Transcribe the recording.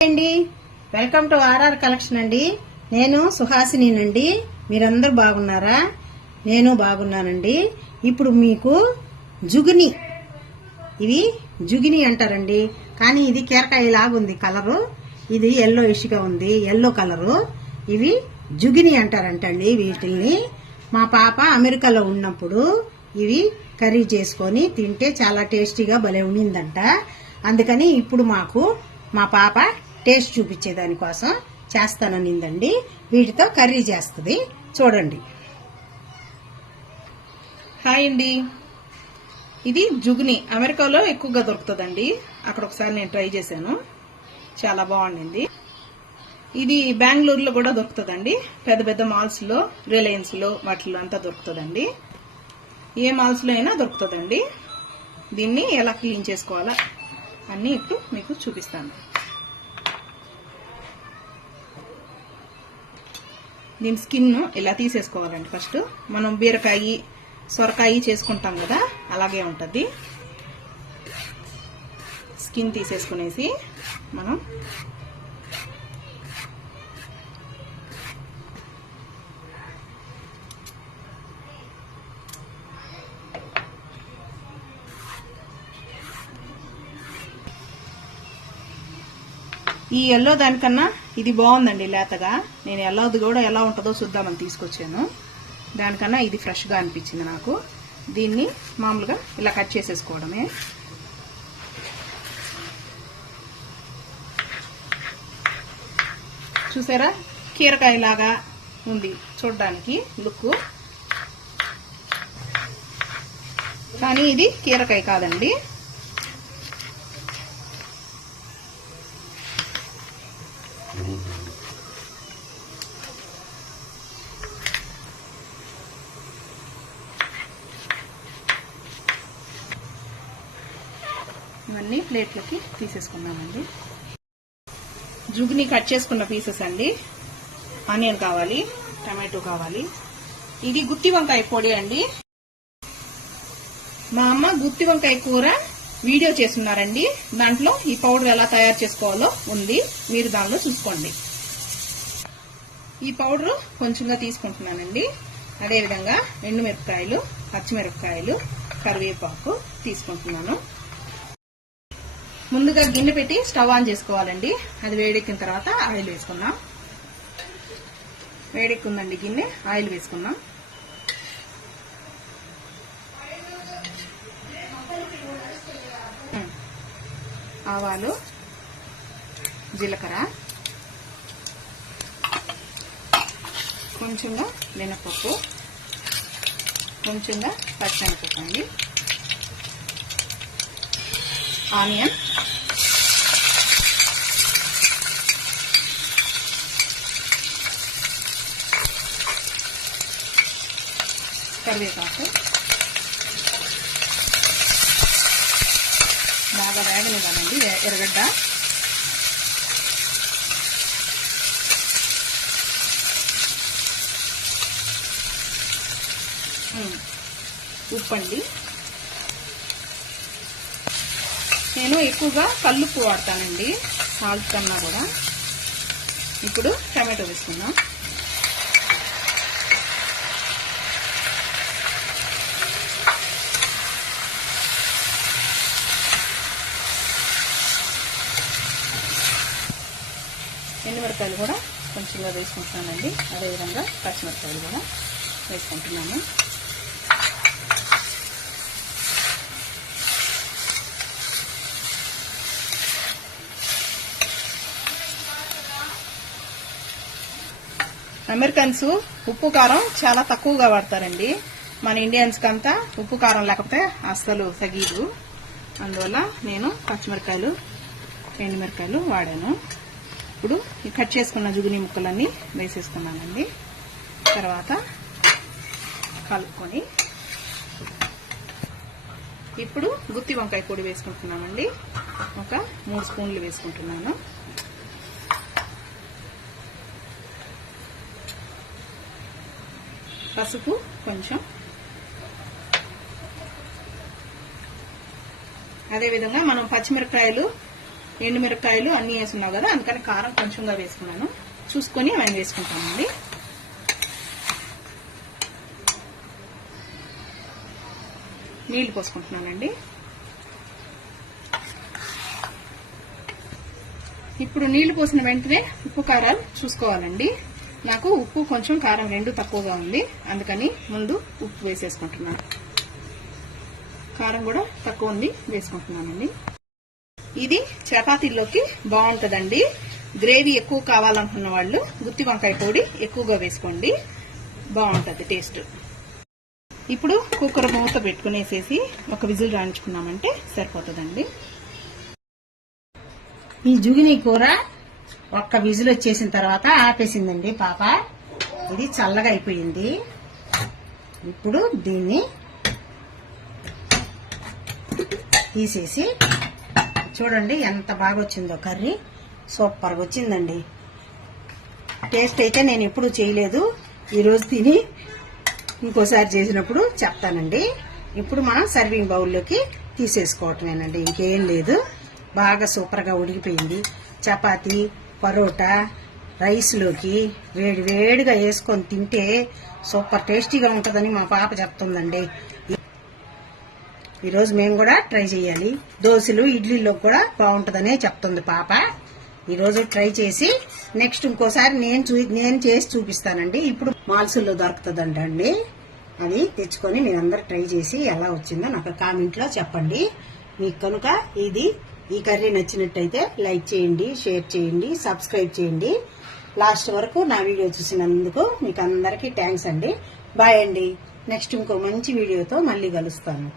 అండి, welcome to RR collection అండి. నేను సుహాసినినండి. మీరందరూ బాగున్నారా? నేను బాగున్నానండి. ఇప్పుడు మీకు జుగిని, ఇవి జుగిని అంటారండి, కానీ ఇది కీరకాయ లాగా ఉంది కలరు. ఇది ఎల్లో ఇష్గా ఉంది, ఎల్లో కలరు. ఇవి జుగిని అంటారంటండి. వీటిల్ని మా పాప అమెరికాలో ఉన్నప్పుడు ఇవి కర్రీ చేసుకొని తింటే చాలా టేస్టీగా భలే ఉండిందంట. అందుకని ఇప్పుడు మా పాప టేస్ట్ చూపించేదానికోసం చేస్తాననిందండి. వీటితో కర్రీ చేస్తుంది, చూడండి. హాయ్ అండి, ఇది జుగ్ని అమెరికాలో ఎక్కువగా దొరుకుతుందండి. అక్కడ ఒకసారి నేను ట్రై చేశాను, చాలా బాగుండింది. ఇది బెంగళూరులో కూడా దొరుకుతుందండి. పెద్ద పెద్ద మాల్స్ లో, రిలయన్స్ లో, వాటిలో అంతా దొరుకుతుందండి. ఏ మాల్స్ లో అయినా దొరుకుతుందండి. దీన్ని ఎలా క్లీన్ చేసుకోవాలా అన్ని ఇప్పుడు మీకు చూపిస్తాను. దీని స్కిన్ ఇలా తీసేసుకోవాలండి. ఫస్ట్ మనం బీరకాయ, సొరకాయ చేసుకుంటాం కదా, అలాగే ఉంటుంది. స్కిన్ తీసేసుకునేసి మనం ఈ ఎల్లో దానికన్నా ఇది బాగుందండి లేతగా. నేను ఎల్లోది కూడా ఎలా ఉంటుందో చూద్దామని తీసుకొచ్చాను. దానికన్నా ఇది ఫ్రెష్గా అనిపించింది నాకు. దీన్ని మామూలుగా ఇలా కట్ చేసేసుకోవడమే. చూసారా, కీరకాయ లాగా ఉంది చూడడానికి లుక్, కానీ ఇది కీరకాయ కాదండి. ఇవన్నీ ప్లేట్లోకి తీసేసుకున్నామండి. జుగ్ని కట్ చేసుకున్న పీసెస్ అండి. ఆనియన్ కావాలి, టమాటో కావాలి. ఇది గుత్తి వంకాయ పొడి అండి. మా అమ్మ గుత్తి వంకాయ కూర వీడియో చేస్తున్నారండి. దాంట్లో ఈ పౌడర్ ఎలా తయారు చేసుకోవాలో ఉంది, మీరు దానిలో చూసుకోండి. ఈ పౌడర్ కొంచెంగా తీసుకుంటున్నానండి. అదేవిధంగా ఎండుమిరపకాయలు, పచ్చిమిరపకాయలు, కరివేపాకు తీసుకుంటున్నాను. ముందుగా గిన్నె పెట్టి స్టవ్ ఆన్ చేసుకోవాలండి. అది వేడెక్కిన తర్వాత ఆయిల్ వేసుకున్నాం. వేడెక్కుందండి గిన్నె, ఆయిల్ వేసుకున్నాం. ఆవాలు, జీలకర్ర, కొంచెంగా మినపప్పు, కొంచెంగా పచ్చిమిరపప్పు అండి, ఆనియన్, కరివేపాకు బాగా వేగనివ్వాలండి. ఎర్రగడ్డ, ఉప్పు అండి. నేను ఎక్కువగా కల్లుప్పు వాడతానండి, సాల్ట్ కన్నా కూడా. ఇప్పుడు టమాటో వేసుకుందాం. ఎండుమిరపకాయలు కూడా కొంచెంగా వేసుకుంటున్నానండి. అదేవిధంగా పచ్చిమిరపకాయలు కూడా వేసుకుంటున్నాను. అమెరికన్స్ ఉప్పు కారం చాలా తక్కువగా వాడతారండి. మన ఇండియన్స్ కంతా ఉప్పు కారం లేకపోతే అస్సలు తగ్గదు. అందువల్ల నేను పచ్చిమిరపకాయలు, ఎండుమిరపకాయలు వాడాను. ఇప్పుడు ఈ కట్ చేసుకున్న జుగుని ముక్కలన్నీ వేసేసుకున్నానండి. తర్వాత కలుపుకొని ఇప్పుడు గుత్తి వంకాయ పొడి వేసుకుంటున్నామండి. ఒక 3 స్పూన్లు వేసుకుంటున్నాను. పసుపు కొంచెం, అదేవిధంగా మనం పచ్చిమిరపకాయలు ఎండుమిరపకాయలు అన్ని వేసున్నావు కదా, అందుకని కారం కొంచెంగా వేసుకున్నాను. చూసుకొని అవన్నీ వేసుకుంటానండి. నీళ్లు పోసుకుంటున్నానండి. ఇప్పుడు నీళ్లు పోసిన వెంటనే ఉప్పు కారాలు చూసుకోవాలండి. నాకు ఉప్పు కొంచెం కారం రెండు తక్కువగా ఉంది, అందుకని ముందు ఉప్పు వేసేసుకుంటున్నాను. కారం కూడా తక్కువ ఉంది, వేసుకుంటున్నానండి. ఇది చపాతీల్లోకి బాగుంటదండి. గ్రేవీ ఎక్కువ కావాలనుకున్న వాళ్ళు గుత్తి వంకాయ పొడి ఎక్కువగా వేసుకోండి, బాగుంటది టేస్ట్. ఇప్పుడు కుక్కర్ మూత పెట్టుకునేసేసి ఒక విజిల్ రాయించుకున్నామంటే సరిపోతుందండి. ఈ జుగిని కూర ఒక్క విజిల్ వచ్చేసిన తర్వాత ఆపేసిందండి పాప. ఇది చల్లగా అయిపోయింది. ఇప్పుడు దీన్ని తీసేసి చూడండి ఎంత బాగా వచ్చిందో కర్రీ. సూపర్గా వచ్చిందండి. టేస్ట్ అయితే నేను ఎప్పుడు చేయలేదు, ఈరోజు తిని ఇంకోసారి చేసినప్పుడు చెప్తానండి. ఇప్పుడు మనం సర్వింగ్ బౌల్లోకి తీసేసుకోవటమేనండి, ఇంకేం లేదు. బాగా సూపర్గా ఉడికిపోయింది. చపాతీ, పరోటా, రైస్లోకి వేడి వేడిగా వేసుకొని తింటే సూపర్ టేస్టీగా ఉంటుందని మా పాప చెప్తుందండి. ఈరోజు మేము కూడా ట్రై చేయాలి. దోశలు, ఇడ్లీలో కూడా బాగుంటుందనే చెప్తుంది పాప. ఈరోజు ట్రై చేసి నెక్స్ట్ ఇంకోసారి నేను చేసి చూపిస్తానండి. ఇప్పుడు మాల్సుల్లో దొరుకుతుందంటండి, అది తెచ్చుకొని మీరందరూ ట్రై చేసి ఎలా వచ్చిందో నాకు కామెంట్లో చెప్పండి. మీకు కనుక ఈ కర్రీ నచ్చినట్టయితే లైక్ చేయండి, షేర్ చేయండి, సబ్స్క్రైబ్ చేయండి. లాస్ట్ వరకు నా వీడియో చూసినందుకు మీకు అందరికీ థ్యాంక్స్ అండి. బాయ్ అండి. నెక్స్ట్ ఇంకో మంచి వీడియోతో మళ్ళీ కలుస్తాను.